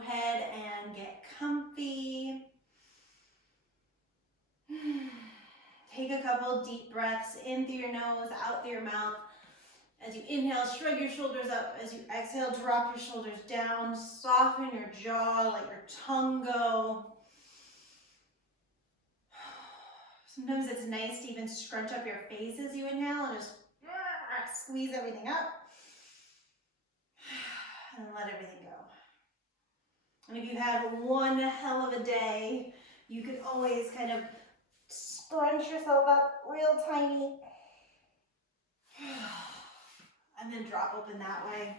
ahead and get comfy. Take a couple deep breaths in through your nose, out through your mouth. As you inhale, shrug your shoulders up. As you exhale, drop your shoulders down. Soften your jaw, let your tongue go. Sometimes it's nice to even scrunch up your face as you inhale and just squeeze everything up. And let everything go. And if you had one hell of a day, you could always kind of scrunch yourself up real tiny. And then drop open that way.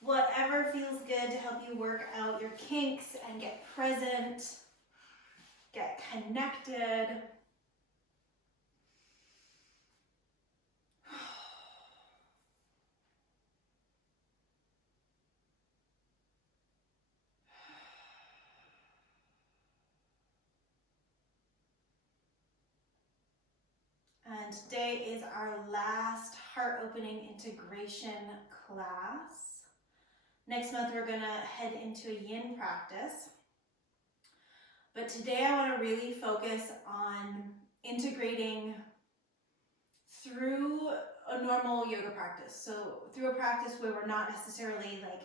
Whatever feels good to help you work out your kinks and get present, get connected. And today is our last heart opening integration class. Next month we're gonna head into a yin practice. But today I wanna really focus on integrating through a normal yoga practice. So through a practice where we're not necessarily like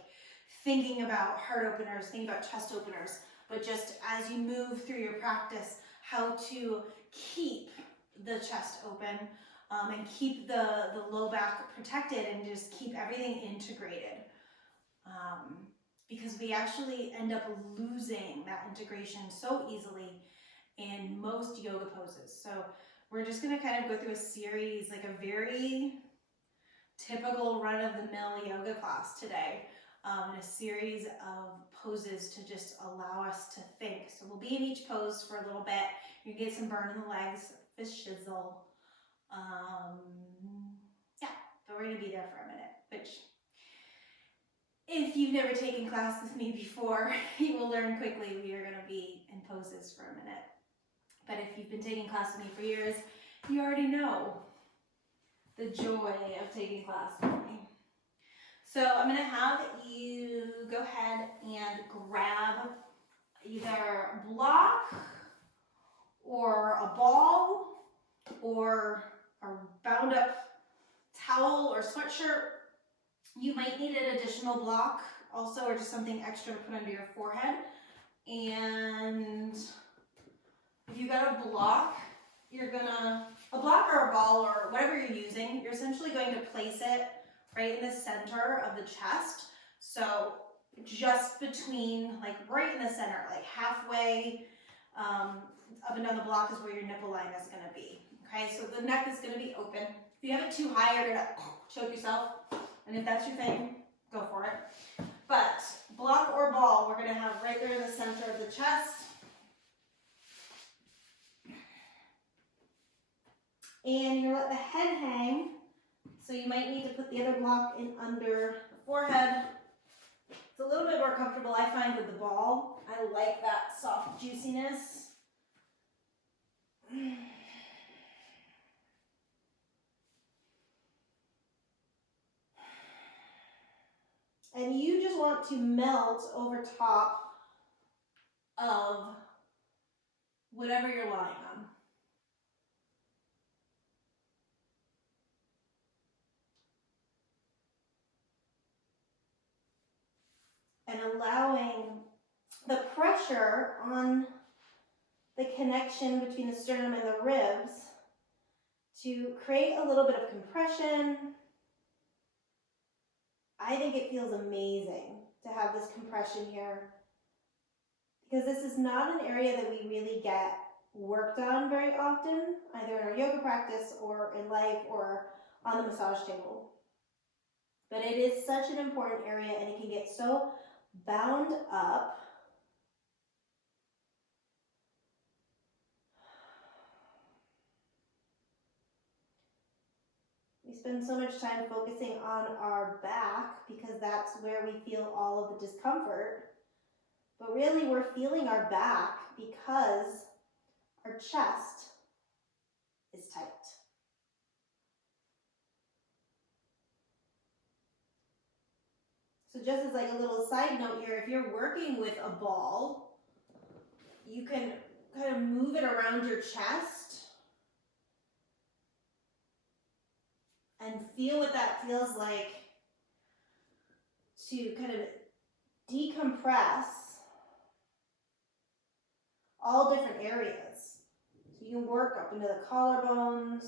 thinking about heart openers, thinking about chest openers, but just as you move through your practice, how to keep the chest open and keep the low back protected and just keep everything integrated. Because we actually end up losing that integration so easily in most yoga poses. So we're just gonna kind of go through a series, like a very typical run-of-the-mill yoga class today, and a series of poses to just allow us to think. So we'll be in each pose for a little bit. You get some burn in the legs, fish shizzle. Yeah, but we're gonna be there for a minute, which if you've never taken class with me before, you will learn quickly we are gonna be in poses for a minute. But if you've been taking class with me for years, you already know the joy of taking class with me. So I'm gonna have you go ahead and grab either a block or a ball or a bound up towel or sweatshirt. You might need an additional block also, or just something extra to put under your forehead. And if you got a block, a block or a ball or whatever you're using, you're essentially going to place it right in the center of the chest. So just between, like right in the center, like halfway up and down the block is where your nipple line is gonna be. Okay, so the neck is gonna be open. If you have it too high, you're gonna choke yourself. And if that's your thing, go for it. But block or ball, we're gonna have right there in the center of the chest. And you're gonna let the head hang. So you might need to put the other block in under the forehead. It's a little bit more comfortable, I find, with the ball. I like that soft juiciness. And you just want to melt over top of whatever you're lying on. And allowing the pressure on the connection between the sternum and the ribs to create a little bit of compression. I think it feels amazing to have this compression here, because this is not an area that we really get worked on very often, either in our yoga practice or in life or on the massage table. But it is such an important area, and it can get so bound up. We spend so much time focusing on our back because that's where we feel all of the discomfort. But really, we're feeling our back because our chest is tight. So just as like a little side note here, if you're working with a ball, you can kind of move it around your chest and feel what that feels like to kind of decompress all different areas. So you can work up into the collarbones.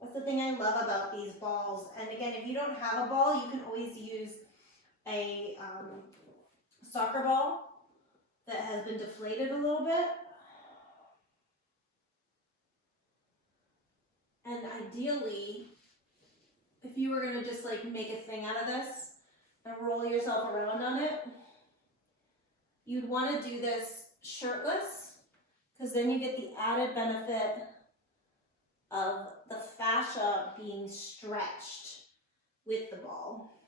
That's the thing I love about these balls. And again, if you don't have a ball, you can always use a soccer ball that has been deflated a little bit. And ideally, if you were going to just like make a thing out of this and roll yourself around on it, you'd want to do this shirtless, because then you get the added benefit of the fascia being stretched with the ball.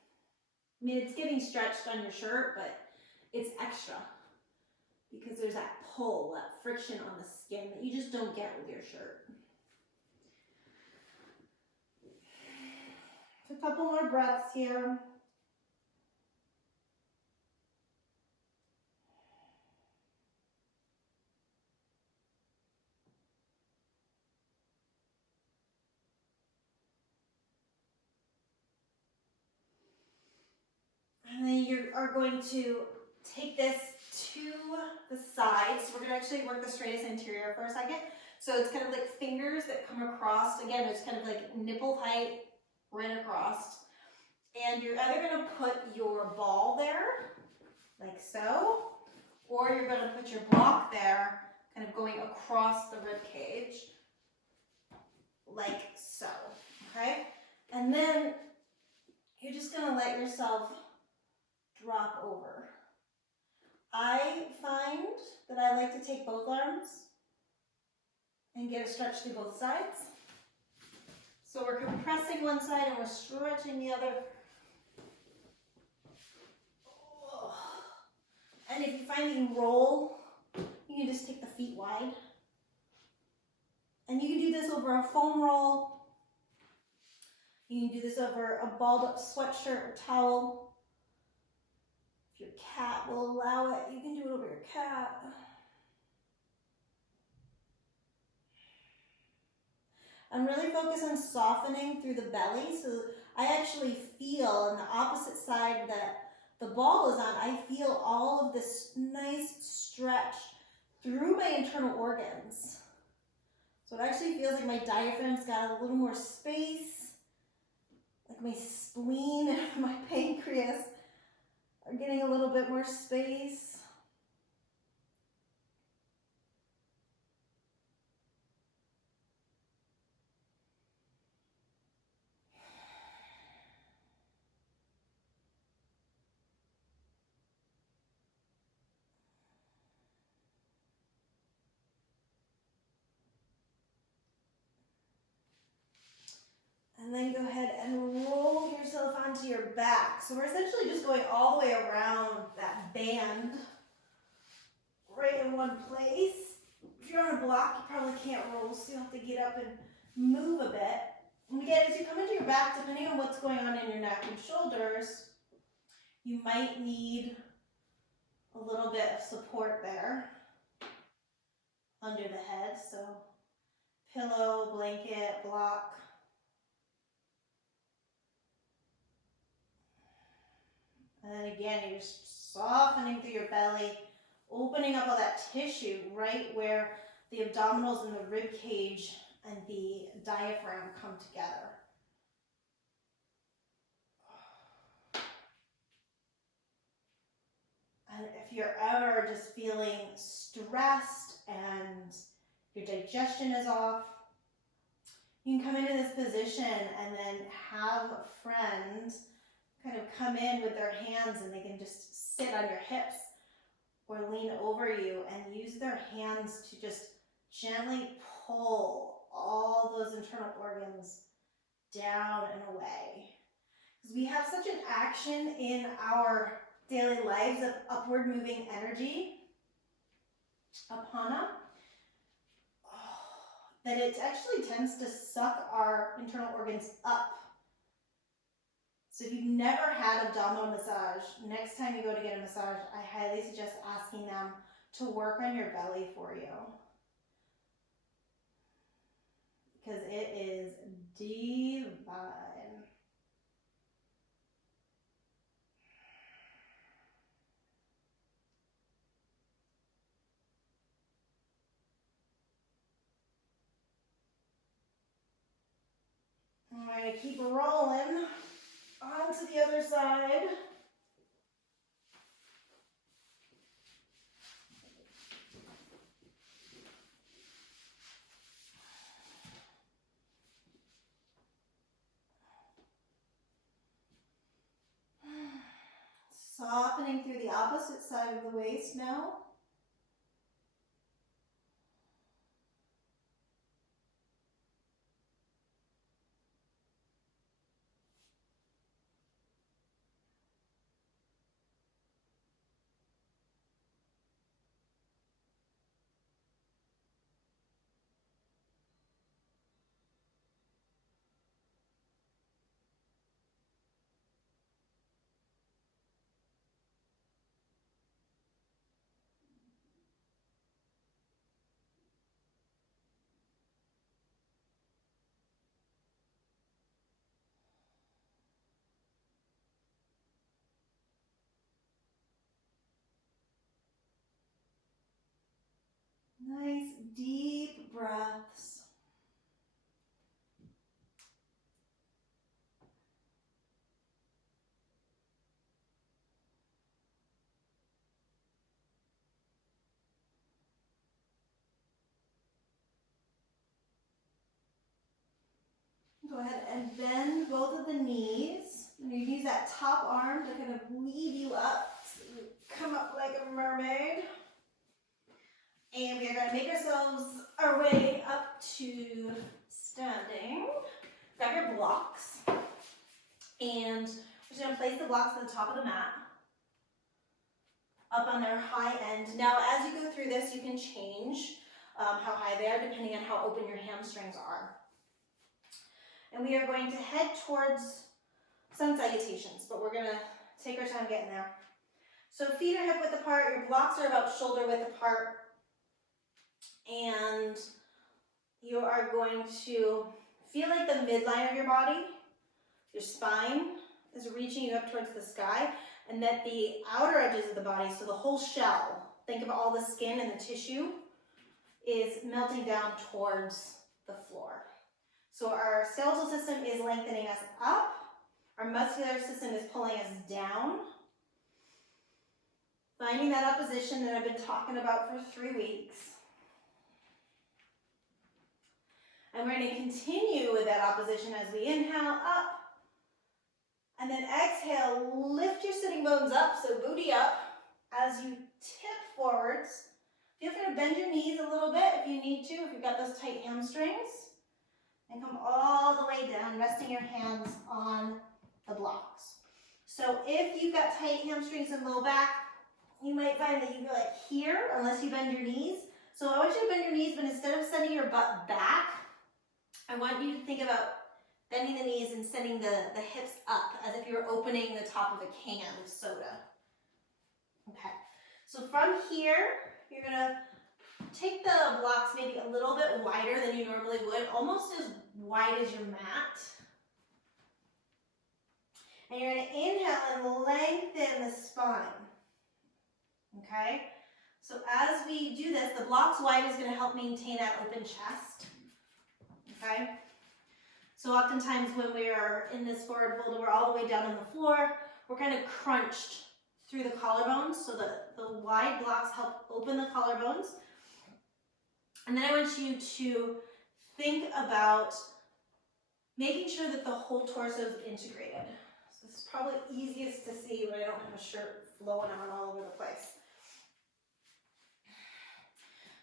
I mean, it's getting stretched on your shirt, but it's extra because there's that pull, that friction on the skin that you just don't get with your shirt. A couple more breaths here. And then you are going to take this to the side. So we're going to actually work the straightest anterior for a second. So it's kind of like fingers that come across. Again, it's kind of like nipple height right across. And you're either going to put your ball there, like so, or you're going to put your block there, kind of going across the rib cage, like so, okay? And then you're just going to let yourself drop over. I find that I like to take both arms and get a stretch through both sides. So we're compressing one side and we're stretching the other. And if you find that you roll, you can just take the feet wide. And you can do this over a foam roll. You can do this over a balled up sweatshirt or towel. If your cat will allow it, you can do it over your cat. I'm really focused on softening through the belly. So I actually feel on the opposite side that the ball is on, I feel all of this nice stretch through my internal organs. So it actually feels like my diaphragm's got a little more space, like my spleen and my pancreas are getting a little bit more space. And then go ahead and roll yourself onto your back. So we're essentially just going all the way around that band, right in one place. If you're on a block, you probably can't roll, so you'll have to get up and move a bit. And again, as you come into your back, depending on what's going on in your neck and shoulders, you might need a little bit of support there under the head. So pillow, blanket, block. And then again, you're just softening through your belly, opening up all that tissue right where the abdominals and the rib cage and the diaphragm come together. And if you're ever just feeling stressed and your digestion is off, you can come into this position and then have a friend kind of come in with their hands and they can just sit on your hips or lean over you and use their hands to just gently pull all those internal organs down and away. Because we have such an action in our daily lives of upward moving energy, apana, that it actually tends to suck our internal organs up. So if you've never had abdominal massage, next time you go to get a massage, I highly suggest asking them to work on your belly for you. Because it is divine. I'm going to keep rolling onto the other side. Softening through the opposite side of the waist now. Nice deep breaths. Go ahead and bend both of the knees. And you use that top arm to kind of lead you up. So you come up like a mermaid. And we are going to make ourselves our way up to standing. Grab your blocks. And we're just going to place the blocks on the top of the mat. Up on their high end. Now, as you go through this, you can change how high they are depending on how open your hamstrings are. And we are going to head towards sun salutations, but we're going to take our time getting there. So feet are hip width apart, your blocks are about shoulder width apart, and you are going to feel like the midline of your body, your spine is reaching you up towards the sky, and that the outer edges of the body, so the whole shell, think of all the skin and the tissue, is melting down towards the floor. So our skeletal system is lengthening us up. Our muscular system is pulling us down. Finding that opposition that I've been talking about for 3 weeks. And we're going to continue with that opposition as we inhale up. And then exhale, lift your sitting bones up, so booty up. As you tip forwards, feel free to bend your knees a little bit if you need to, if you've got those tight hamstrings. And come all the way down, resting your hands on the blocks. So if you've got tight hamstrings and low back, you might find that you go like here, unless you bend your knees. So I want you to bend your knees, but instead of sending your butt back, I want you to think about bending the knees and sending the hips up, as if you were opening the top of a can of soda. Okay, so from here, you're gonna take the blocks maybe a little bit wider than you normally would, almost as wide as your mat. And you're going to inhale and lengthen the spine. Okay? So as we do this, the blocks wide is going to help maintain that open chest. Okay? So oftentimes when we are in this forward fold, we're all the way down on the floor, we're kind of crunched through the collarbones, so the wide blocks help open the collarbones. And then I want you to think about making sure that the whole torso is integrated. So this is probably easiest to see when I don't have a shirt flowing on all over the place.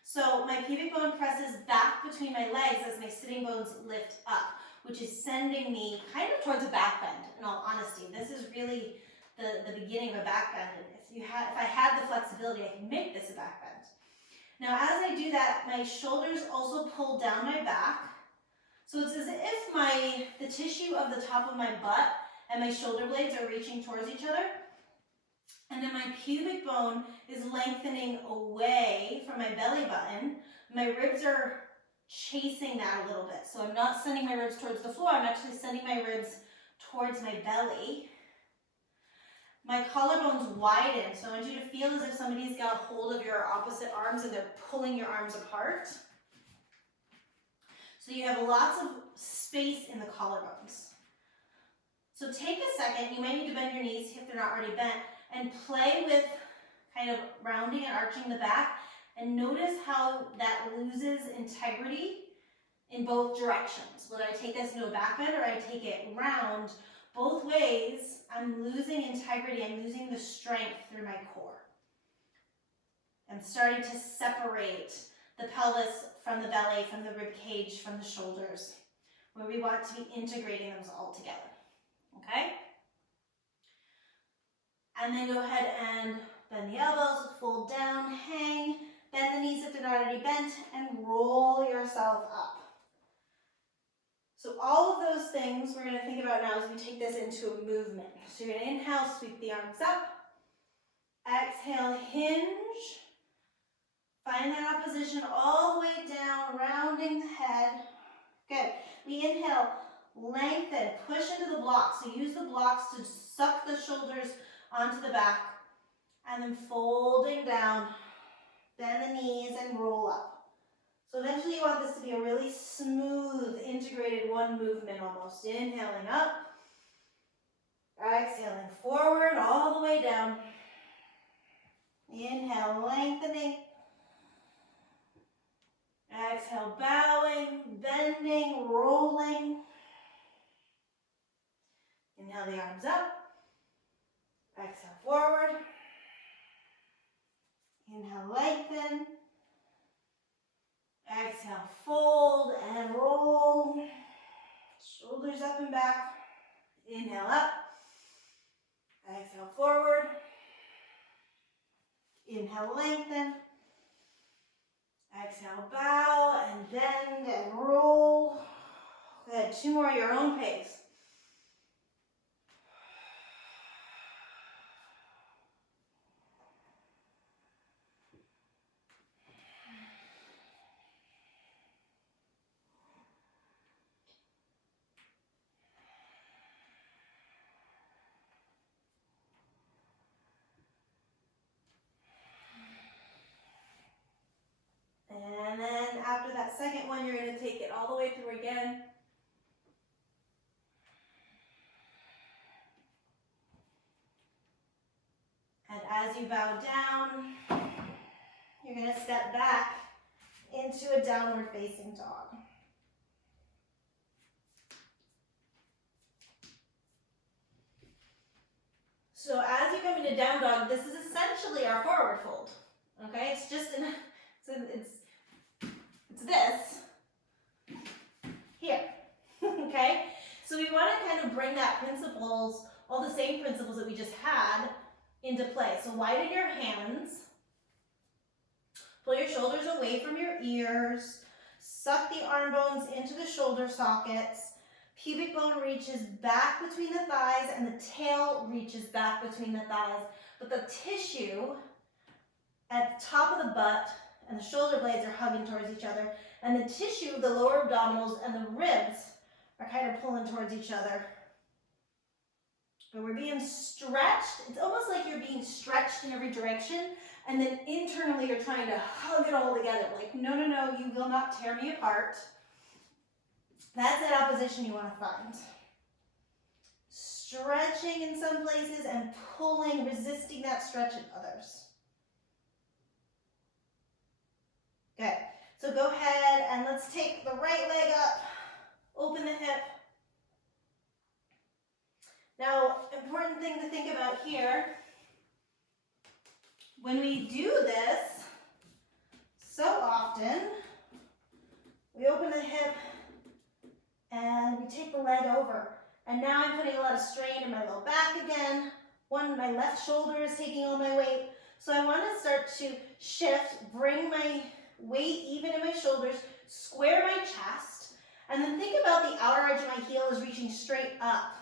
So my pubic bone presses back between my legs as my sitting bones lift up, which is sending me kind of towards a back bend, in all honesty. This is really the beginning of a back bend. If I had the flexibility, I could make this a back bend. Now, as I do that, my shoulders also pull down my back. So it's as if the tissue of the top of my butt and my shoulder blades are reaching towards each other. And then my pubic bone is lengthening away from my belly button. My ribs are chasing that a little bit. So I'm not sending my ribs towards the floor, I'm actually sending my ribs towards my belly. My collarbones widen, so I want you to feel as if somebody's got a hold of your opposite arms and they're pulling your arms apart. So you have lots of space in the collarbones. So take a second, you might need to bend your knees if they're not already bent, and play with kind of rounding and arching the back, and notice how that loses integrity in both directions. Whether I take this into a back bend or I take it round, both ways, I'm losing integrity, I'm losing the strength through my core. I'm starting to separate the pelvis from the belly, from the rib cage, from the shoulders, where we want to be integrating those all together, okay? And then go ahead and bend the elbows, fold down, hang, bend the knees if they're not already bent, and roll yourself up. So all of those things we're going to think about now as we take this into a movement. So you're going to inhale, sweep the arms up. Exhale, hinge. Find that opposition all the way down, rounding the head. Good. We inhale, lengthen, push into the blocks. So use the blocks to suck the shoulders onto the back. And then folding down, bend the knees and roll up. So eventually you want this to be a really smooth, integrated one movement almost. Inhaling up, exhaling forward all the way down. Inhale, lengthening. Exhale, bowing, bending, rolling. Inhale the arms up. Exhale, forward. Inhale, lengthen. Exhale, fold and roll. Shoulders up and back. Inhale up. Exhale, forward. Inhale, lengthen. Exhale, bow and bend and roll. Good. 2 more at your own pace. And then after that second one, you're going to take it all the way through again. And as you bow down, you're going to step back into a downward facing dog. So as you come into down dog, this is essentially our forward fold. Okay, it's just it's this here. Okay, so we want to kind of bring that principles, all the same principles that we just had, into play. So widen your hands, pull your shoulders away from your ears, suck the arm bones into the shoulder sockets. Pubic bone reaches back between the thighs and the tail reaches back between the thighs. But the tissue at the top of the butt and the shoulder blades are hugging towards each other. And the tissue, the lower abdominals and the ribs are kind of pulling towards each other. But we're being stretched. It's almost like you're being stretched in every direction. And then internally you're trying to hug it all together. Like, no, no, no, you will not tear me apart. That's that opposition you want to find. Stretching in some places and pulling, resisting that stretch in others. Good. So go ahead and let's take the right leg up, open the hip. Now, important thing to think about here, when we do this, so often, we open the hip and we take the leg over. And now I'm putting a lot of strain in my low back again. My left shoulder is taking all my weight. So I want to start to shift, bring my weight even in my shoulders, square my chest, and then think about the outer edge of my heel is reaching straight up.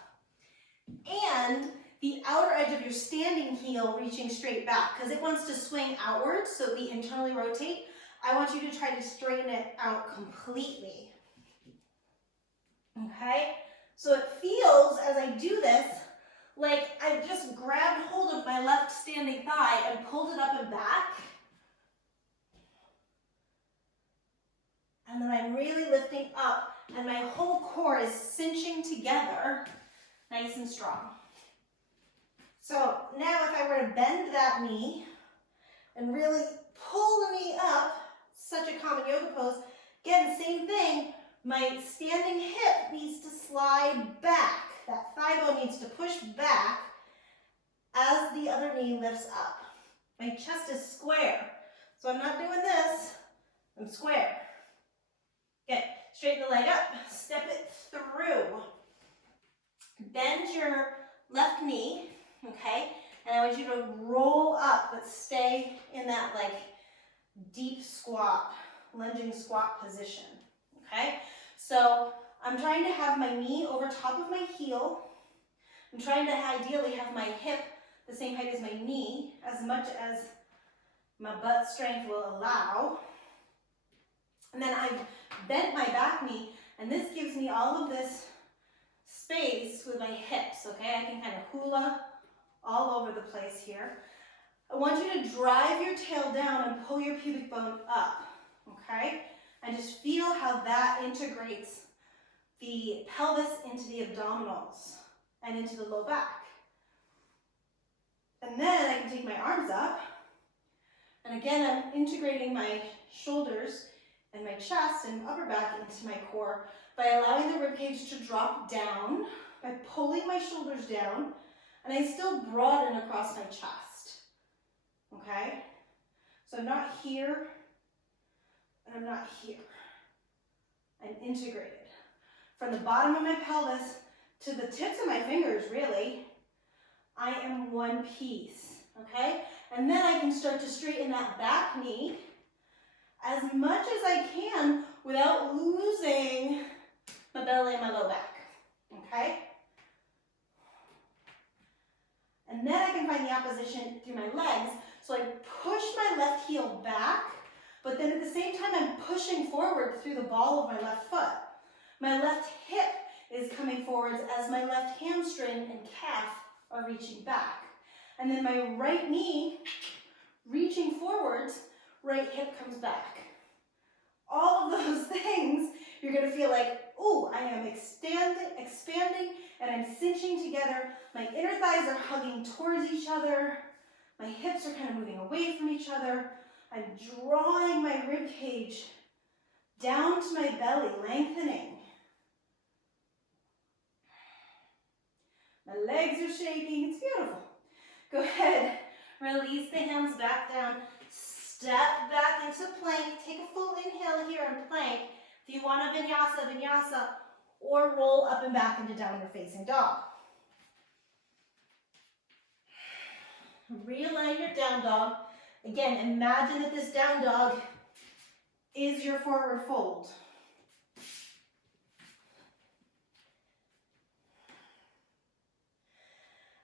and the outer edge of your standing heel reaching straight back, because it wants to swing outwards, so we internally rotate. I want you to try to straighten it out completely. Okay? So it feels, as I do this, like I've just grabbed hold of my left standing thigh and pulled it up and back. And then I'm really lifting up, and my whole core is cinching together, nice and strong. So now if I were to bend that knee and really pull the knee up, such a common yoga pose, again, same thing, my standing hip needs to slide back. That thigh bone needs to push back as the other knee lifts up. My chest is square, so I'm not doing this, I'm square. Okay, straighten the leg up, step it through. Bend your left knee, okay? And I want you to roll up, but stay in that like deep squat, lunging squat position, okay? So I'm trying to have my knee over top of my heel. I'm trying to ideally have my hip the same height as my knee, as much as my butt strength will allow. And then I've bent my back knee, and this gives me all of this space with my hips, okay? I can kind of hula all over the place here. I want you to drive your tail down and pull your pubic bone up, okay? And just feel how that integrates the pelvis into the abdominals and into the low back. And then I can take my arms up, and again, I'm integrating my shoulders and my chest and upper back into my core by allowing the ribcage to drop down, by pulling my shoulders down, and I still broaden across my chest, okay? So I'm not here, and I'm not here. I'm integrated. From the bottom of my pelvis to the tips of my fingers, really, I am one piece, okay? And then I can start to straighten that back knee as much as I can without losing my belly and my low back, okay? And then I can find the opposition through my legs. So I push my left heel back, but then at the same time I'm pushing forward through the ball of my left foot. My left hip is coming forwards as my left hamstring and calf are reaching back. And then my right knee reaching forwards, right hip comes back. All of those things, you're gonna feel like, ooh, I am expanding, and I'm cinching together. My inner thighs are hugging towards each other. My hips are kind of moving away from each other. I'm drawing my rib cage down to my belly, lengthening. My legs are shaking, it's beautiful. Go ahead, release the hands back down. Step back into plank. Take a full inhale here in plank. If you want a vinyasa, vinyasa, or roll up and back into downward facing dog. Realign your down dog. Again, imagine that this down dog is your forward fold.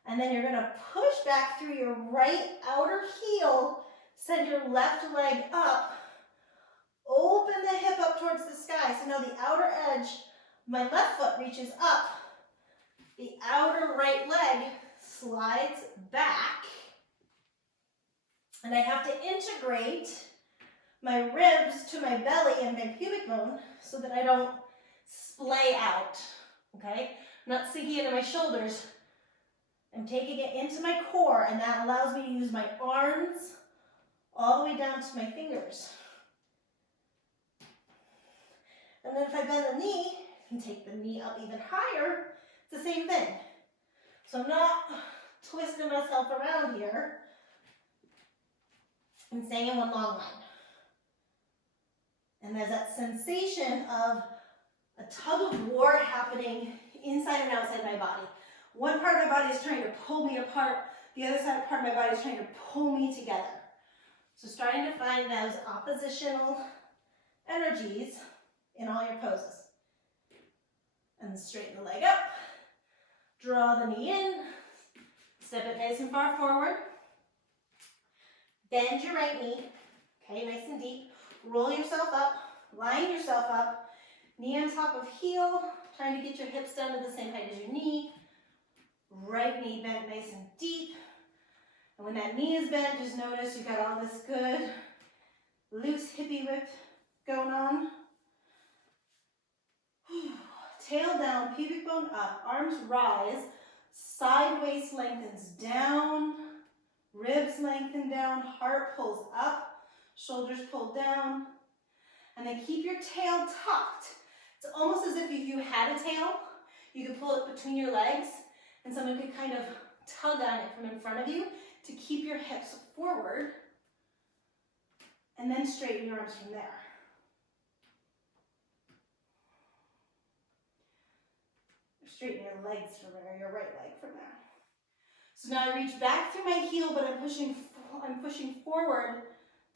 And then you're going to push back through your right outer heel. Send your left leg up. Open the hip up towards the sky. So now the outer edge, my left foot reaches up. The outer right leg slides back. And I have to integrate my ribs to my belly and my pubic bone so that I don't splay out, okay? I'm not sinking into my shoulders. I'm taking it into my core, and that allows me to use my arms all the way down to my fingers. And then if I bend the knee, I can take the knee up even higher. It's the same thing. So I'm not twisting myself around here. I'm staying in one long line. And there's that sensation of a tug of war happening inside and outside my body. One part of my body is trying to pull me apart. The other part of my body is trying to pull me together. So starting to find those oppositional energies in all your poses. And straighten the leg up. Draw the knee in, step it nice and far forward. Bend your right knee, okay, nice and deep. Roll yourself up, line yourself up, knee on top of heel, trying to get your hips down to the same height as your knee. Right knee bent nice and deep. And when that knee is bent, just notice you got all this good loose hippie whip going on. Tail down, pubic bone up, arms rise, side waist lengthens down, ribs lengthen down, heart pulls up, shoulders pull down, and then keep your tail tucked. It's almost as if you had a tail, you could pull it between your legs, and someone could kind of tug on it from in front of you to keep your hips forward, and then straighten your arms from there. Straighten your legs from there, your right leg from there. So now I reach back through my heel, but I'm pushing forward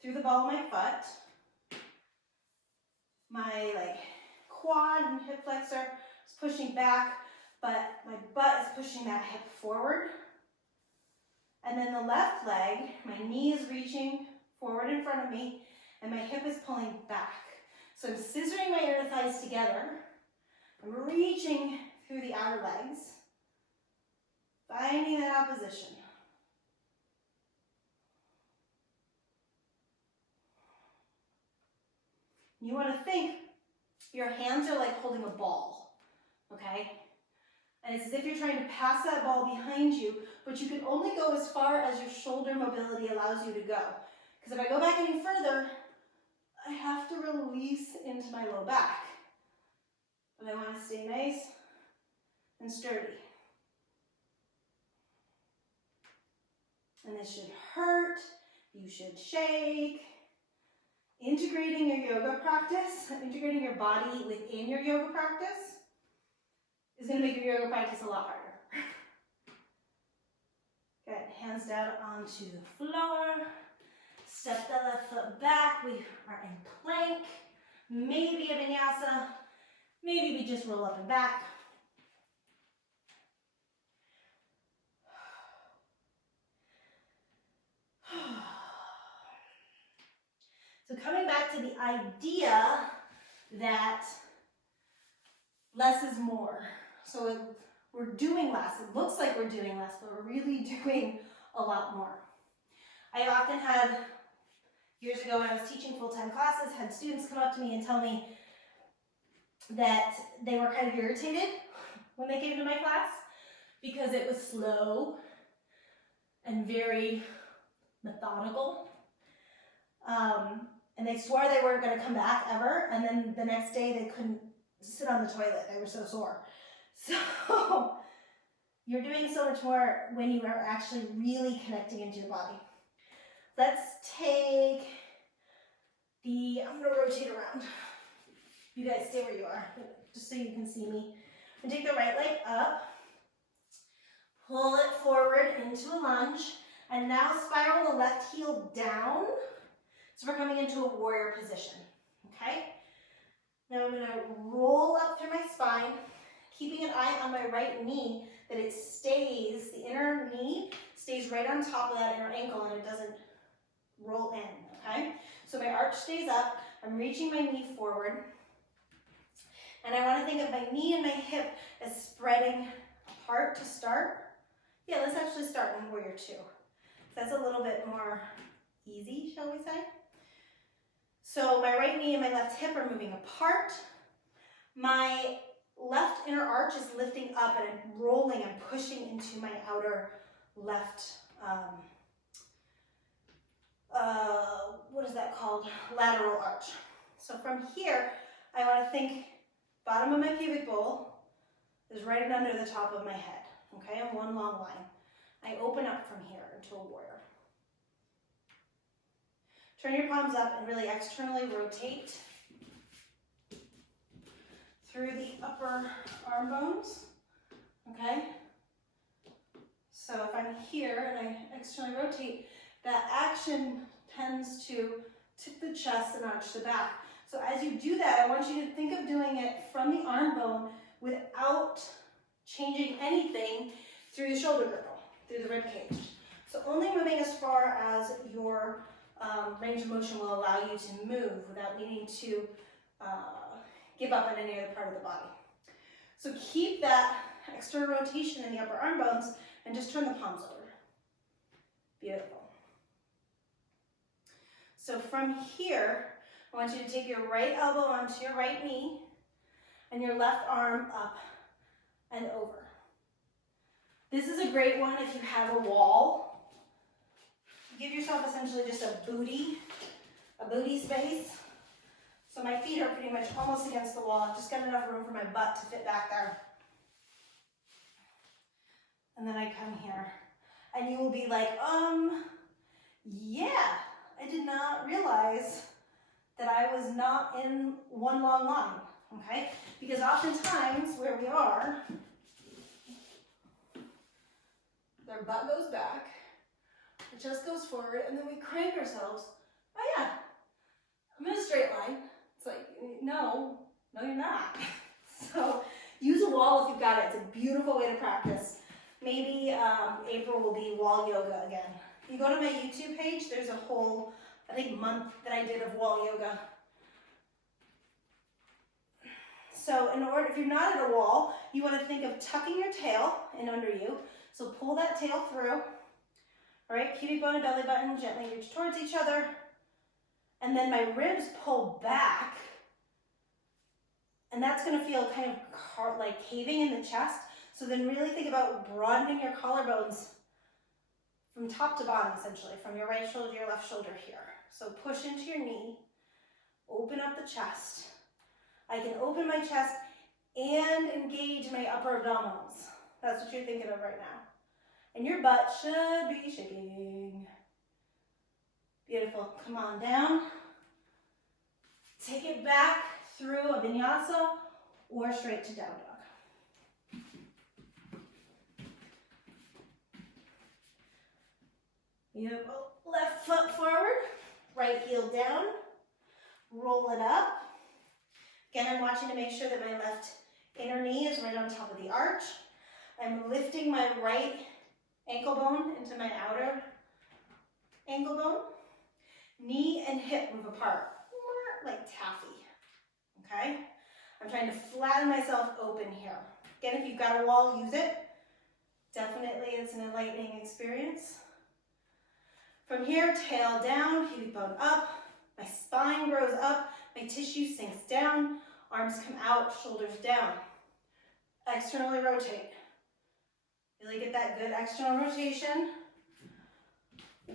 through the ball of my foot. My quad and hip flexor is pushing back, but my butt is pushing that hip forward. And then the left leg, my knee is reaching forward in front of me, and my hip is pulling back. So I'm scissoring my inner thighs together. I'm reaching through the outer legs, finding that opposition. You want to think your hands are like holding a ball, okay? And it's as if you're trying to pass that ball behind you, but you can only go as far as your shoulder mobility allows you to go. Because if I go back any further, I have to release into my low back. But I want to stay nice and sturdy. And this should hurt. You should shake. Integrating your yoga practice, integrating your body within your yoga practice is going to make your yoga practice a lot harder. Good, hands down onto the floor. Step the left foot back. We are in plank, maybe a vinyasa, maybe we just roll up and back. So coming back to the idea that less is more. So we're doing less. It looks like we're doing less, but we're really doing a lot more. I often had, years ago when I was teaching full-time classes, had students come up to me and tell me that they were kind of irritated when they came to my class because it was slow and very methodical. And they swore they weren't going to come back ever, and then the next day they couldn't sit on the toilet. They were so sore. So you're doing so much more when you are actually really connecting into your body. Let's take I'm going to rotate around. You guys stay where you are, just so you can see me. And take the right leg up, pull it forward into a lunge, and now spiral the left heel down. So we're coming into a warrior position, okay? Now I'm going to roll up through my spine, keeping an eye on my right knee, that it stays, the inner knee stays right on top of that inner ankle and it doesn't roll in, okay? So my arch stays up, I'm reaching my knee forward, and I want to think of my knee and my hip as spreading apart to start. Yeah, let's actually start in Warrior 2. That's a little bit more easy, shall we say? So my right knee and my left hip are moving apart. My left inner arch is lifting up and I'm rolling and pushing into my outer left, what is that called? Lateral arch. So from here, I want to think bottom of my pubic bowl is right under the top of my head, okay, on one long line. I open up from here into a warrior. Turn your palms up and really externally rotate through the upper arm bones, okay? So if I'm here and I externally rotate, that action tends to tip the chest and arch the back. So as you do that, I want you to think of doing it from the arm bone without changing anything through the shoulder girdle, through the rib cage. So only moving as far as your range of motion will allow you to move without needing to give up on any other part of the body. So keep that external rotation in the upper arm bones and just turn the palms over. Beautiful. So from here, I want you to take your right elbow onto your right knee and your left arm up and over. This is a great one if you have a wall. Give yourself essentially just a booty space. So my feet are pretty much almost against the wall. I've just got enough room for my butt to fit back there. And then I come here. And you will be like, yeah, I did not realize that I was not in one long line, okay? Because oftentimes where we are, their butt goes back, the chest goes forward, and then we crank ourselves. Oh yeah, I'm in a straight line. It's like, no, you're not. So use a wall if you've got it. It's a beautiful way to practice. Maybe April will be wall yoga again. You go to my YouTube page, there's a whole, I think, month that I did of wall yoga. So if you're not at a wall, you want to think of tucking your tail in under you. So pull that tail through. All right, pubic bone and belly button gently reach towards each other. And then my ribs pull back. And that's going to feel kind of like caving in the chest. So then really think about broadening your collarbones from top to bottom, essentially, from your right shoulder to your left shoulder here. So push into your knee, open up the chest. I can open my chest and engage my upper abdominals. That's what you're thinking of right now. And your butt should be shaking. Beautiful. Come on down. Take it back through a vinyasa or straight to down dog. Beautiful. Left foot forward, right heel down, roll it up. Again, I'm watching to make sure that my left inner knee is right on top of the arch. I'm lifting my right ankle bone into my outer ankle bone. Knee and hip move apart, like taffy, okay? I'm trying to flatten myself open here. Again, if you've got a wall, use it. Definitely, it's an enlightening experience. From here, tail down, pubic bone up, my spine grows up, my tissue sinks down, arms come out, shoulders down. Externally rotate. Really get that good external rotation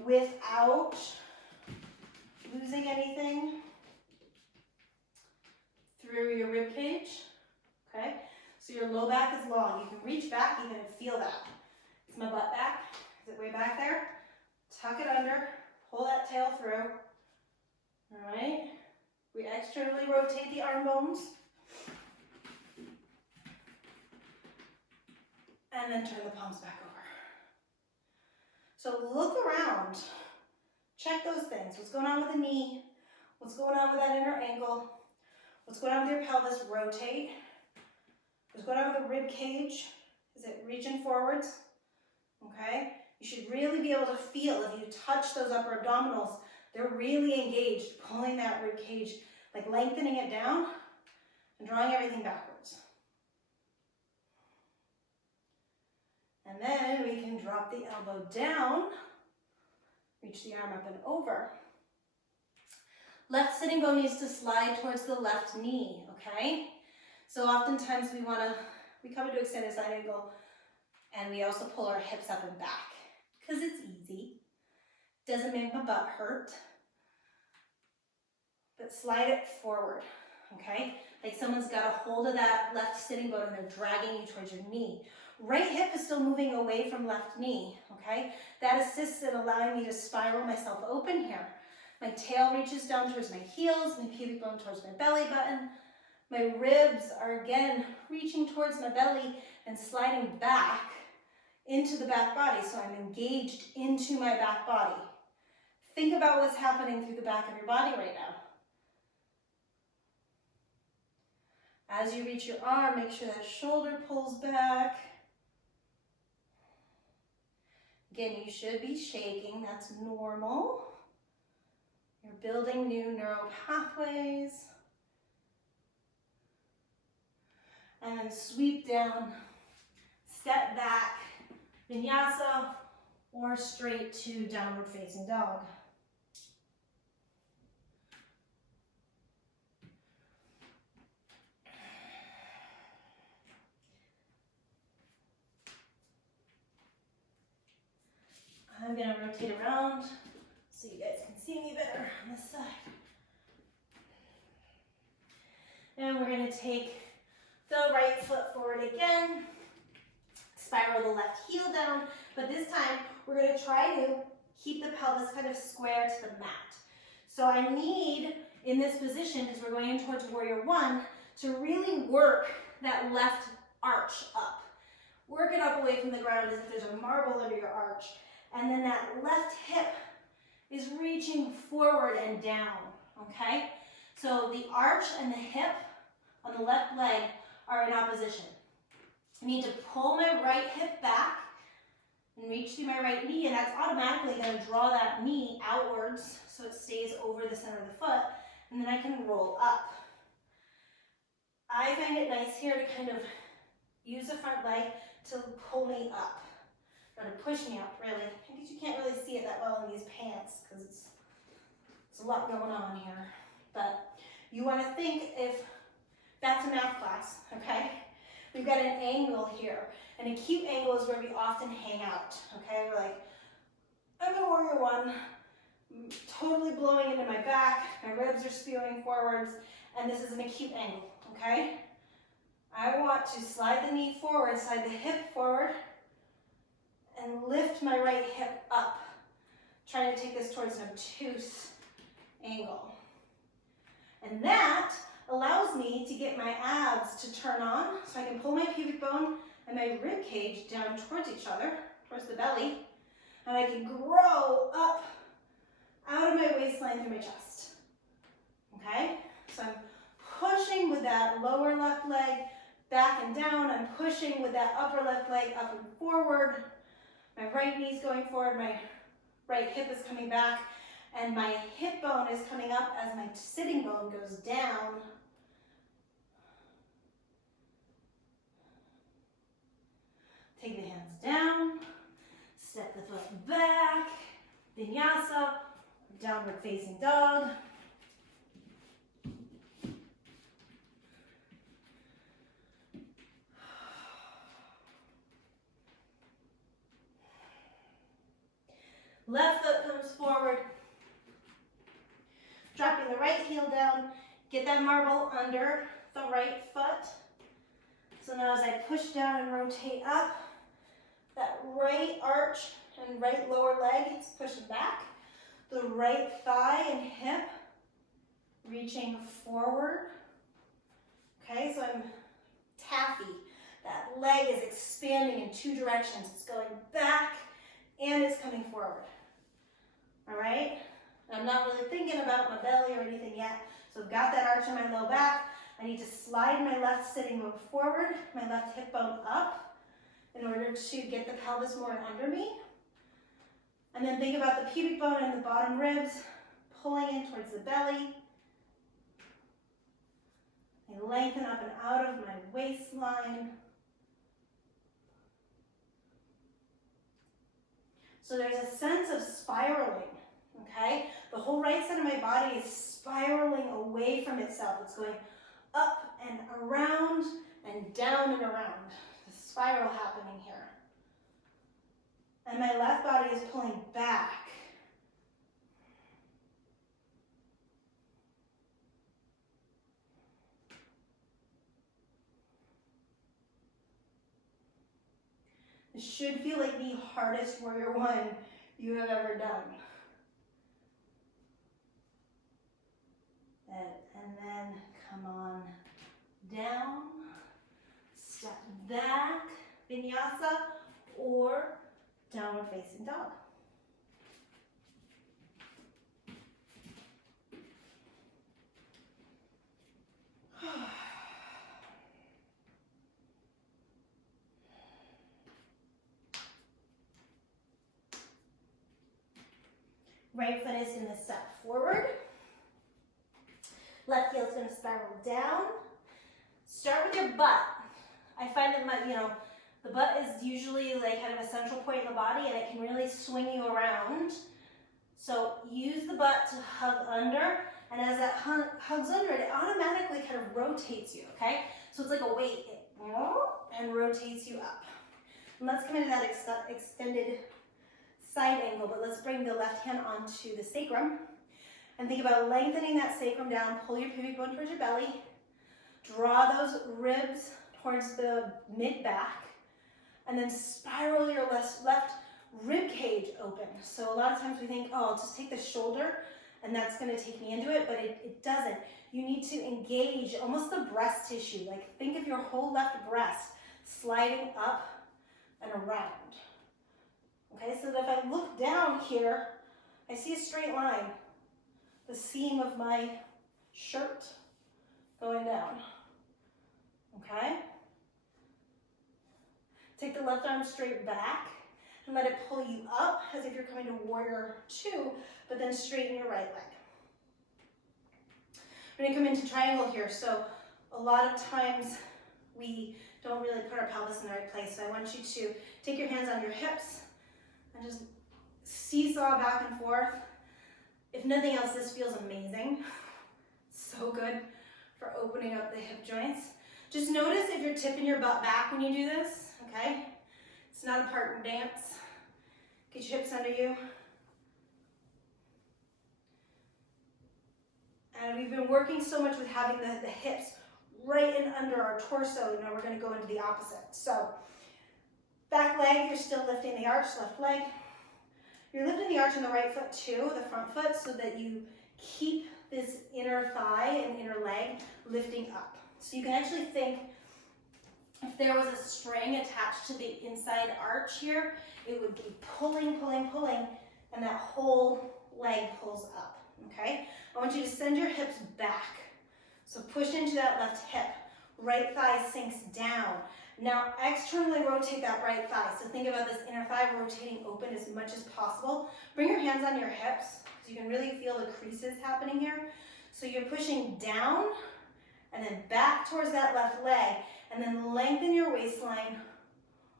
without losing anything through your rib cage, okay? So your low back is long. You can reach back even and feel that. Is my butt back? Is it way back there? Tuck it under, pull that tail through, all right? We externally rotate the arm bones. And then turn the palms back over. So look around. Check those things. What's going on with the knee? What's going on with that inner ankle? What's going on with your pelvis? Rotate. What's going on with the rib cage? Is it reaching forwards? Okay. You should really be able to feel if you touch those upper abdominals, they're really engaged, pulling that rib cage, like lengthening it down and drawing everything backwards. And then we can drop the elbow down, reach the arm up and over. Left sitting bone needs to slide towards the left knee, okay? So oftentimes we come into extended side angle and we also pull our hips up and back because it's easy. Doesn't make my butt hurt. But slide it forward, okay? Like someone's got a hold of that left sitting bone and they're dragging you towards your knee. Right hip is still moving away from left knee, okay? That assists in allowing me to spiral myself open here. My tail reaches down towards my heels, my pubic bone towards my belly button. My ribs are again reaching towards my belly and sliding back into the back body, so I'm engaged into my back body. Think about what's happening through the back of your body right now. As you reach your arm, make sure that shoulder pulls back. Again, you should be shaking, that's normal. You're building new neural pathways. And then sweep down, step back, vinyasa, or straight to downward facing dog. I'm going to rotate around so you guys can see me better on this side. And we're going to take the right foot forward again, spiral the left heel down, but this time we're going to try to keep the pelvis kind of square to the mat. So I need, in this position, because we're going in towards warrior one, to really work that left arch up. Work it up away from the ground as if there's a marble under your arch. And then that left hip is reaching forward and down, okay? So the arch and the hip on the left leg are in opposition. I need to pull my right hip back and reach through my right knee, and that's automatically going to draw that knee outwards so it stays over the center of the foot, and then I can roll up. I find it nice here to kind of use the front leg to pull me up, or to push me up, really. I guess you can't really see it that well in these pants because it's a lot going on here. But you want to think if that's a math class, okay? We've got an angle here. An acute angle is where we often hang out, okay? We're like, I'm in warrior one, I'm totally blowing into my back, my ribs are spewing forwards, and this is an acute angle, okay? I want to slide the knee forward, slide the hip forward, and lift my right hip up, trying to take this towards an obtuse angle. And that allows me to get my abs to turn on, so I can pull my pubic bone and my rib cage down towards each other, towards the belly, and I can grow up out of my waistline through my chest, okay? So I'm pushing with that lower left leg back and down. I'm pushing with that upper left leg up and forward. My right knee's going forward, my right hip is coming back, and my hip bone is coming up as my sitting bone goes down. Take the hands down, step the foot back, vinyasa, downward facing dog. Left foot comes forward, dropping the right heel down, get that marble under the right foot. So now as I push down and rotate up, that right arch and right lower leg is pushed back. The right thigh and hip reaching forward. Okay, so I'm taffy. That leg is expanding in two directions. It's going back and it's coming forward. All right? I'm not really thinking about my belly or anything yet. So I've got that arch in my low back. I need to slide my left sitting bone forward, my left hip bone up in order to get the pelvis more under me. And then think about the pubic bone and the bottom ribs pulling in towards the belly. I lengthen up and out of my waistline. So there's a sense of spiraling, okay? The whole right side of my body is spiraling away from itself. It's going up and around and down and around. The spiral happening here. And my left body is pulling back. It should feel like the hardest warrior one you have ever done. And then come on down, step back, vinyasa, or downward facing dog. Right foot is going to step forward. Left heel is going to spiral down. Start with your butt. I find that the butt is usually like kind of a central point in the body, and it can really swing you around. So use the butt to hug under, and as that hugs under it, it automatically kind of rotates you, okay? So it's like a weight, and rotates you up. And let's come into that extended side angle, but let's bring the left hand onto the sacrum, and think about lengthening that sacrum down. Pull your pubic bone towards your belly. Draw those ribs towards the mid-back, and then spiral your left rib cage open. So a lot of times we think, oh, I'll just take the shoulder and that's going to take me into it, but it doesn't. You need to engage almost the breast tissue. Like think of your whole left breast sliding up and around. Okay, so that if I look down here, I see a straight line. The seam of my shirt going down. Okay? Take the left arm straight back and let it pull you up as if you're coming to warrior 2, but then straighten your right leg. We're going to come into triangle here. So a lot of times we don't really put our pelvis in the right place. So I want you to take your hands on your hips and just seesaw back and forth. If nothing else, this feels amazing. So good for opening up the hip joints. Just notice if you're tipping your butt back when you do this, okay? It's not a partner dance. Get your hips under you. And we've been working so much with having the hips right in under our torso. Now we're going to go into the opposite. So back leg, you're still lifting the arch, left leg. You're lifting the arch on the right foot too, the front foot, so that you keep this inner thigh and inner leg lifting up. So you can actually think if there was a string attached to the inside arch here, it would be pulling, pulling, pulling, and that whole leg pulls up, okay? I want you to send your hips back. So push into that left hip. Right thigh sinks down. Now externally rotate that right thigh. So think about this inner thigh rotating open as much as possible. Bring your hands on your hips so you can really feel the creases happening here. So you're pushing down and then back towards that left leg, and then lengthen your waistline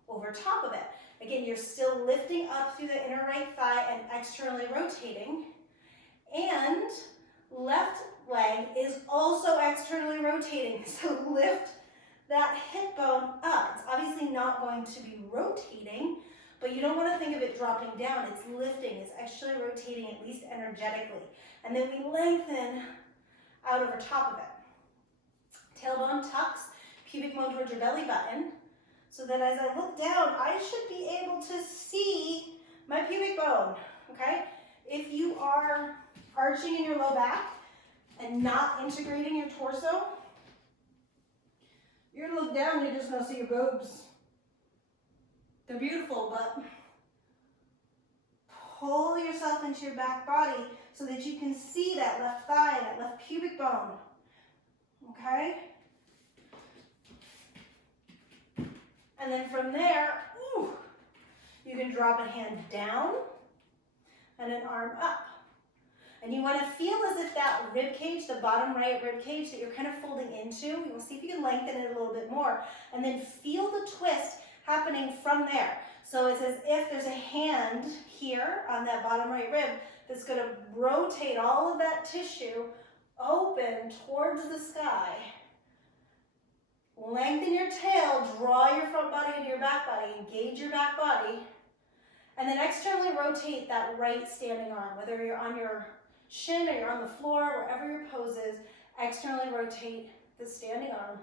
over top of it. Again, you're still lifting up through the inner right thigh and externally rotating. And left leg is also externally rotating. So lift that hip bone up. It's obviously not going to be rotating, but you don't want to think of it dropping down. It's lifting. It's externally rotating, at least energetically. And then we lengthen out over top of it. Tailbone tucks, pubic bone towards your belly button, so that as I look down, I should be able to see my pubic bone, okay? If you are arching in your low back and not integrating your torso, you're gonna look down and you're just gonna see your boobs. They're beautiful, but pull yourself into your back body so that you can see that left thigh, that left pubic bone. Okay? And then from there, you can drop a hand down and an arm up. And you want to feel as if that rib cage, the bottom right rib cage that you're kind of folding into, you will see if you can lengthen it a little bit more. And then feel the twist happening from there. So it's as if there's a hand here on that bottom right rib that's going to rotate all of that tissue open towards the sky. Lengthen your tail, draw your front body into your back body, engage your back body, and then externally rotate that right standing arm, whether you're on your shin or you're on the floor, wherever your pose is, externally rotate the standing arm.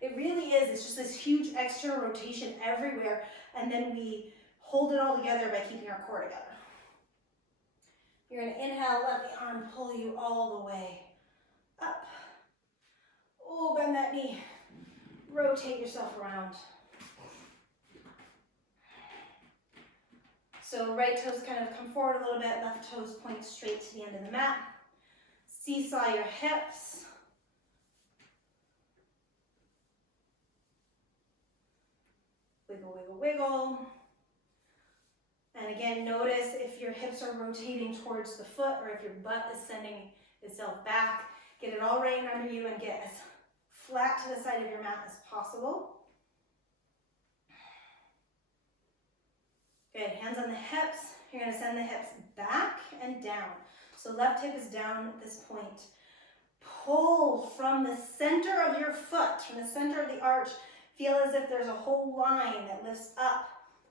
It really is, it's just this huge external rotation everywhere, and then we hold it all together by keeping our core together. You're going to inhale, let the arm pull you all the way up. Oh, bend that knee. Rotate yourself around. So right toes kind of come forward a little bit, left toes point straight to the end of the mat. Seesaw your hips. Wiggle, wiggle, wiggle. And again, notice if your hips are rotating towards the foot or if your butt is sending itself back. Get it all right under you and get as flat to the side of your mat as possible. Good, hands on the hips. You're gonna send the hips back and down. So left hip is down at this point. Pull from the center of your foot, from the center of the arch. Feel as if there's a whole line that lifts up,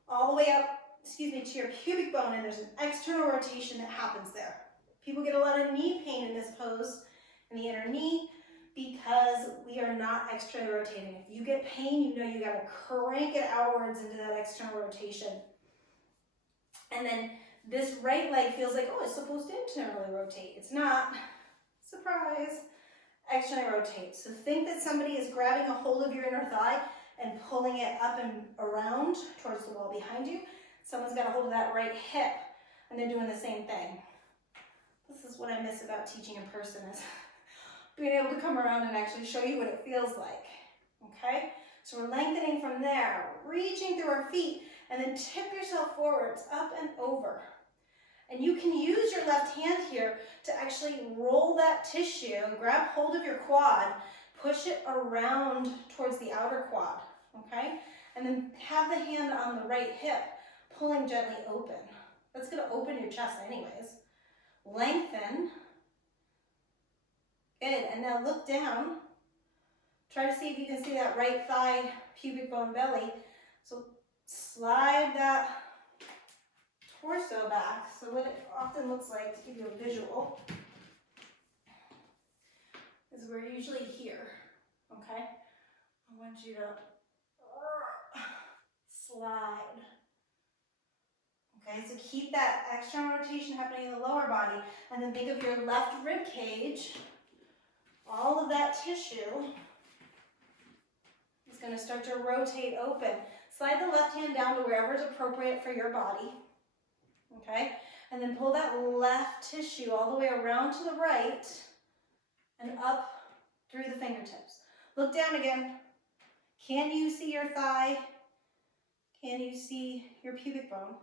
all the way up, to your pubic bone, and there's an external rotation that happens there. People get a lot of knee pain in this pose, in the inner knee, because we are not externally rotating. If you get pain, you know you gotta crank it outwards into that external rotation. And then this right leg feels like, oh, it's supposed to internally rotate. It's not. Surprise. Externally rotate. So think that somebody is grabbing a hold of your inner thigh and pulling it up and around towards the wall behind you. Someone's got a hold of that right hip and they're doing the same thing. This is what I miss about teaching in person, is being able to come around and actually show you what it feels like. Okay? So we're lengthening from there, reaching through our feet, and then tip yourself forwards, up and over. And you can use your left hand here to actually roll that tissue, grab hold of your quad, push it around towards the outer quad, okay? And then have the hand on the right hip, pulling gently open. That's gonna open your chest anyways. Lengthen. Good, and now look down. Try to see if you can see that right thigh, pubic bone, belly. So slide that torso back. So what it often looks like, to give you a visual, is we're usually here, okay? I want you to slide. Okay, so keep that external rotation happening in the lower body, and then think of your left rib cage. All of that tissue is going to start to rotate open. Slide the left hand down to wherever is appropriate for your body. Okay, and then pull that left tissue all the way around to the right and up through the fingertips. Look down again. Can you see your thigh? Can you see your pubic bone?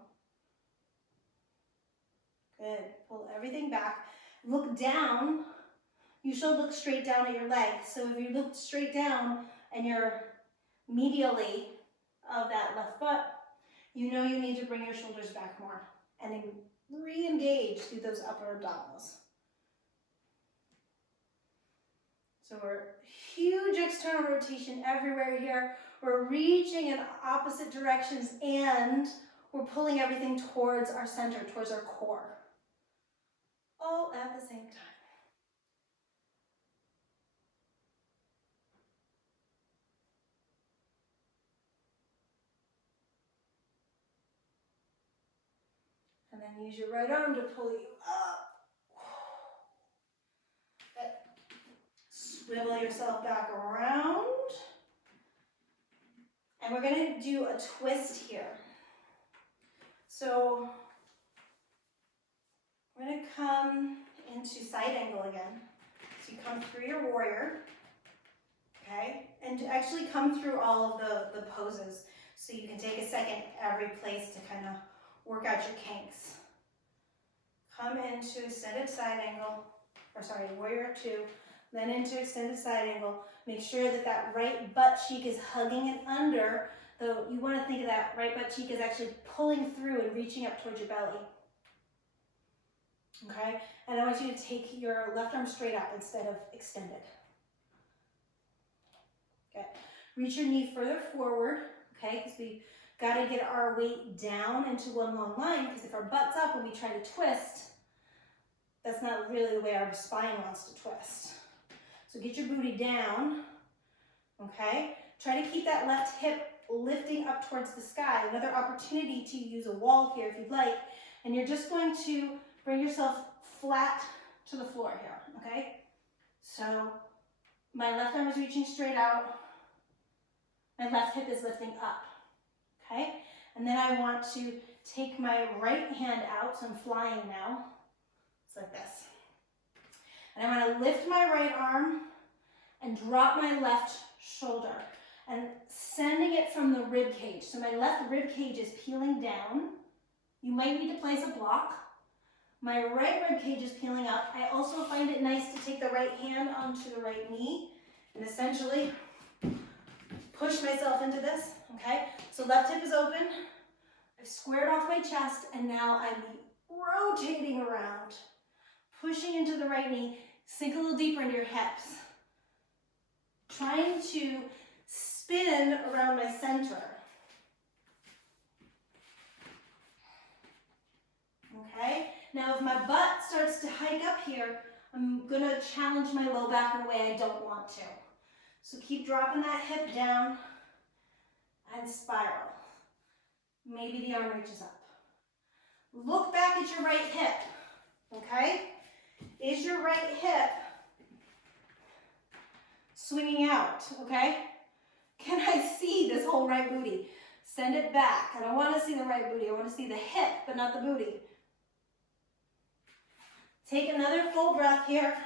Good. Pull everything back. Look down. You should look straight down at your leg. So if you look straight down and you're medially of that left foot, you know you need to bring your shoulders back more and then re-engage through those upper abdominals. So we're huge external rotation everywhere here. We're reaching in opposite directions and we're pulling everything towards our center, towards our core. All at the same time. And then use your right arm to pull you up. Good. Swivel yourself back around. And we're going to do a twist here. So we're going to come into side angle again. So you come through your warrior, okay? And actually come through all of the poses. So you can take a second every place to kind of work out your kinks. Come into extended side angle, warrior 2, then into extended side angle. Make sure that that right butt cheek is hugging it under, though you want to think of that right butt cheek as actually pulling through and reaching up towards your belly. Okay? And I want you to take your left arm straight up instead of extended. Okay. Reach your knee further forward, okay? Because we got to get our weight down into one long line, because if our butt's up and we try to twist, that's not really the way our spine wants to twist. So get your booty down, okay? Try to keep that left hip lifting up towards the sky. Another opportunity to use a wall here if you'd like. And you're just going to bring yourself flat to the floor here, okay? So my left arm is reaching straight out. My left hip is lifting up. Okay, and then I want to take my right hand out, so I'm flying now. It's like this. And I want to lift my right arm and drop my left shoulder and sending it from the rib cage. So my left rib cage is peeling down, You might need to place a block. My right rib cage is peeling up. I also find it nice to take the right hand onto the right knee and essentially push myself into this, okay? So left hip is open. I've squared off my chest, and now I'm rotating around, pushing into the right knee. Sink a little deeper into your hips. Trying to spin around my center. Okay? Now if my butt starts to hike up here, I'm gonna challenge my low back in a way I don't want to. So keep dropping that hip down and spiral. Maybe the arm reaches up. Look back at your right hip, okay? Is your right hip swinging out, okay? Can I see this whole right booty? Send it back. I don't want to see the right booty. I want to see the hip, but not the booty. Take another full breath here.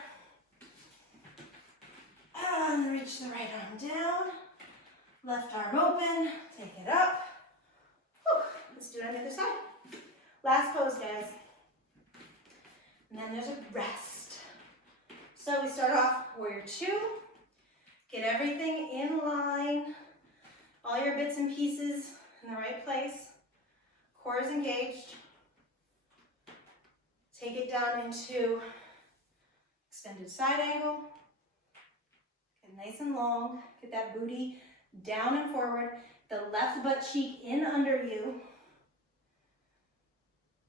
And reach the right arm down. Left arm open. Take it up. Whew. Let's do it on the other side. Last pose, guys. And then there's a rest. So we start off warrior two. Get everything in line. All your bits and pieces in the right place. Core is engaged. Take it down into extended side angle. Get nice and long. Get that booty down and forward. The left butt cheek in under you.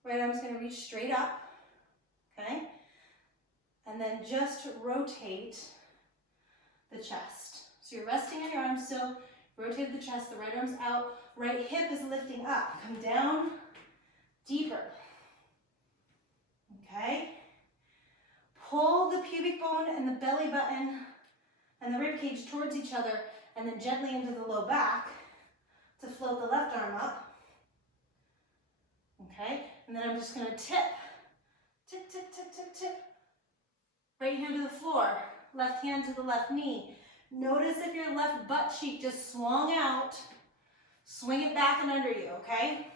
Right arm's going to reach straight up. Okay? And then just rotate the chest. So you're resting on your arm still. Rotate the chest. The right arm's out. Right hip is lifting up. Come down deeper. Okay? Pull the pubic bone and the belly button and the rib cage towards each other, and then gently into the low back to float the left arm up. Okay? And then I'm just going to tip. Tip, tip, tip, tip, tip. Right hand to the floor. Left hand to the left knee. Notice if your left butt cheek just swung out. Swing it back and under you, okay?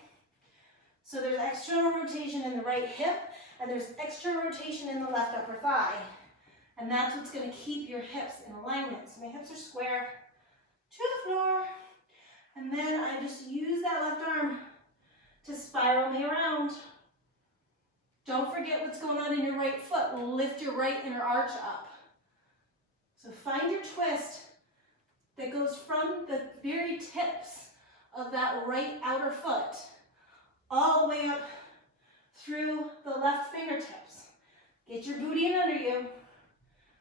So there's external rotation in the right hip, and there's external rotation in the left upper thigh. And that's what's going to keep your hips in alignment. So my hips are square to the floor. And then I just use that left arm to spiral me around. Don't forget what's going on in your right foot. Lift your right inner arch up. So find your twist that goes from the very tips of that right outer foot all the way up through the left fingertips. Get your booty in under you.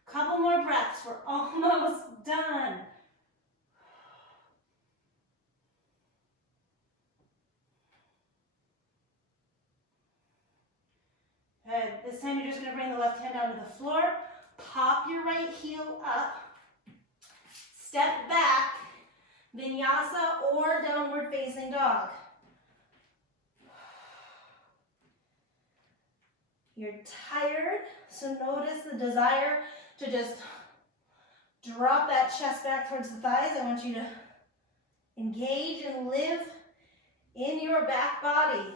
Couple more breaths. We're almost done. Good. This time you're just going to bring the left hand down to the floor. Pop your right heel up. Step back. Vinyasa or downward facing dog. You're tired, so notice the desire to just drop that chest back towards the thighs. I want you to engage and live in your back body.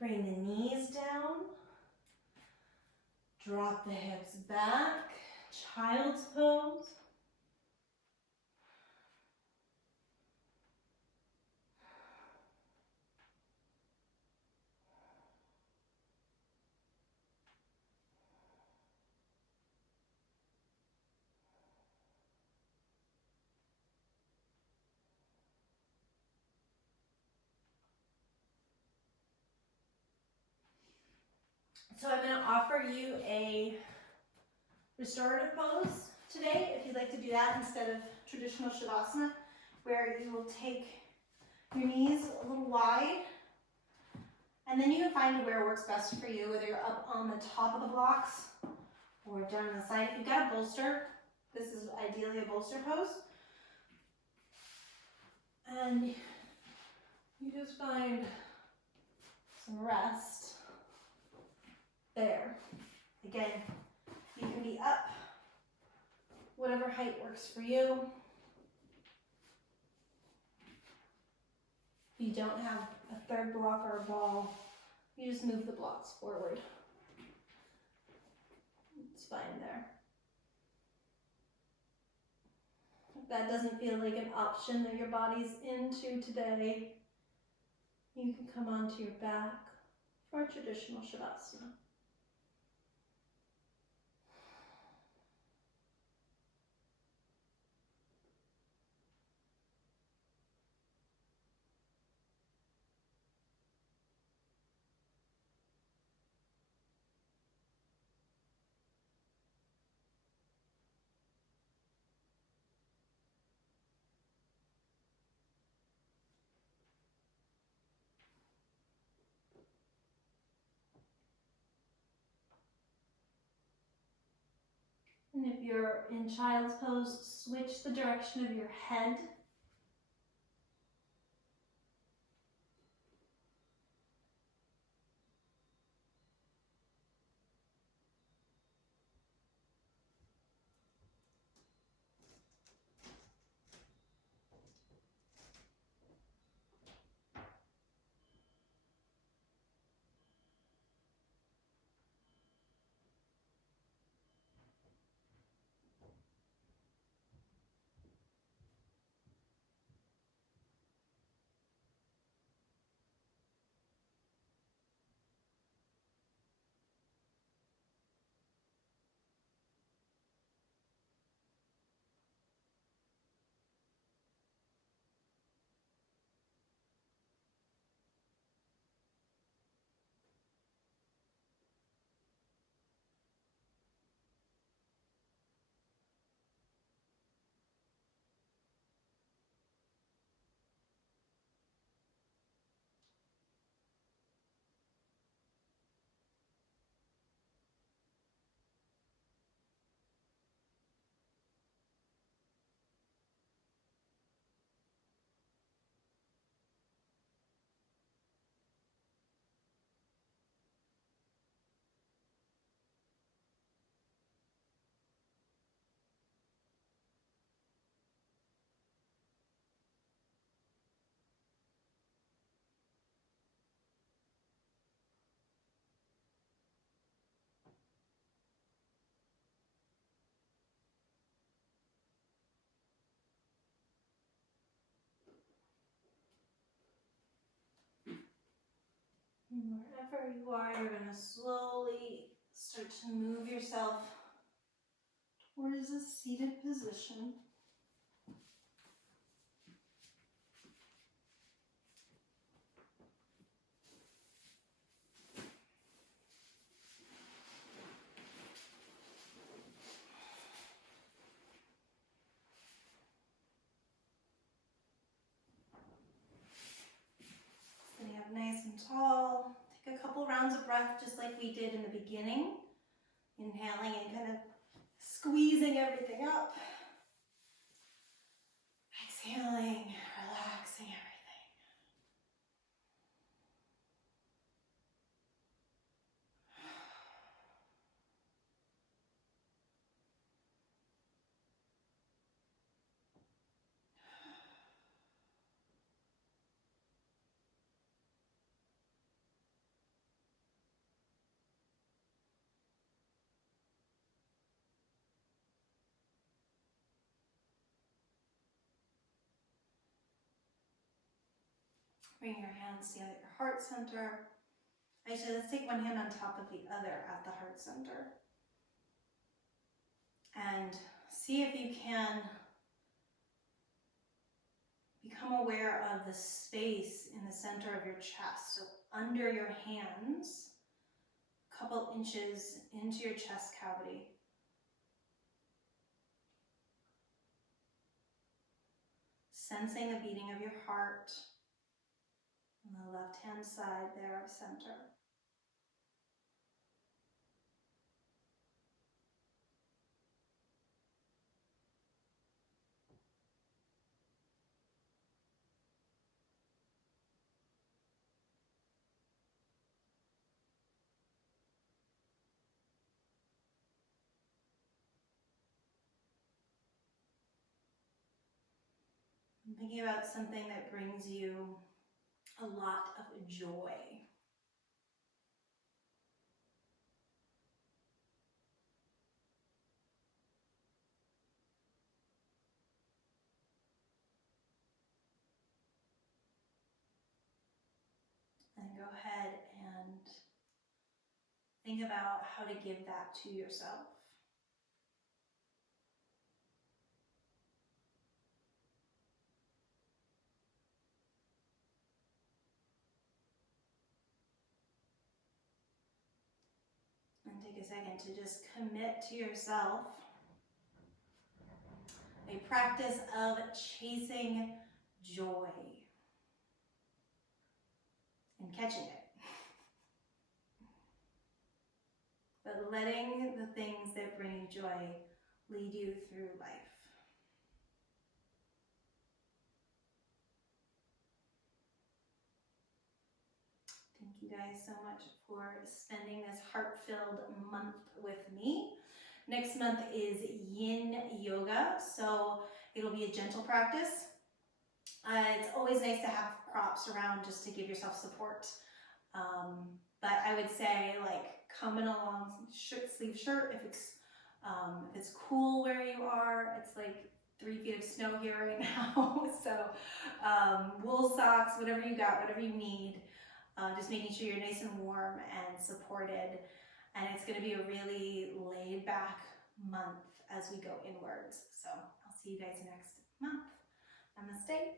Bring the knees down. Drop the hips back. Child's pose. So I'm going to offer you a restorative pose today, if you'd like to do that instead of traditional Shavasana, where you will take your knees a little wide, and then you can find where works best for you, whether you're up on the top of the blocks or down on the side. If you've got a bolster, this is ideally a bolster pose. And you just find some rest there. Again, you can be up, whatever height works for you. If you don't have a third block or a ball, you just move the blocks forward. It's fine there. If that doesn't feel like an option that your body's into today, you can come onto your back for a traditional Shavasana. And if you're in child's pose, switch the direction of your head. And wherever you are, you're going to slowly start to move yourself towards a seated position. Sitting up nice and tall. Take a couple rounds of breath just like we did in the beginning. Inhaling and kind of squeezing everything up. Exhaling, relaxing everything. Bring your hands together at your heart center. Actually, let's take one hand on top of the other at the heart center. And see if you can become aware of the space in the center of your chest. So under your hands, a couple inches into your chest cavity. Sensing the beating of your heart on the left-hand side there of center. thinking about something that brings you a lot of joy. And go ahead and think about how to give that to yourself. And take a second to just commit to yourself a practice of chasing joy and catching it. But letting the things that bring you joy lead you through life. Thank you guys so much for spending this heart-filled month with me. Next month is Yin Yoga, so it'll be a gentle practice. It's always nice to have props around just to give yourself support. But I would say, like, coming along, sleeve shirt if it's cool where you are. It's like 3 feet of snow here right now. So wool socks, whatever you got, whatever you need. Just making sure you're nice and warm and supported. And it's going to be a really laid back month as we go inwards. So I'll see you guys next month. Namaste.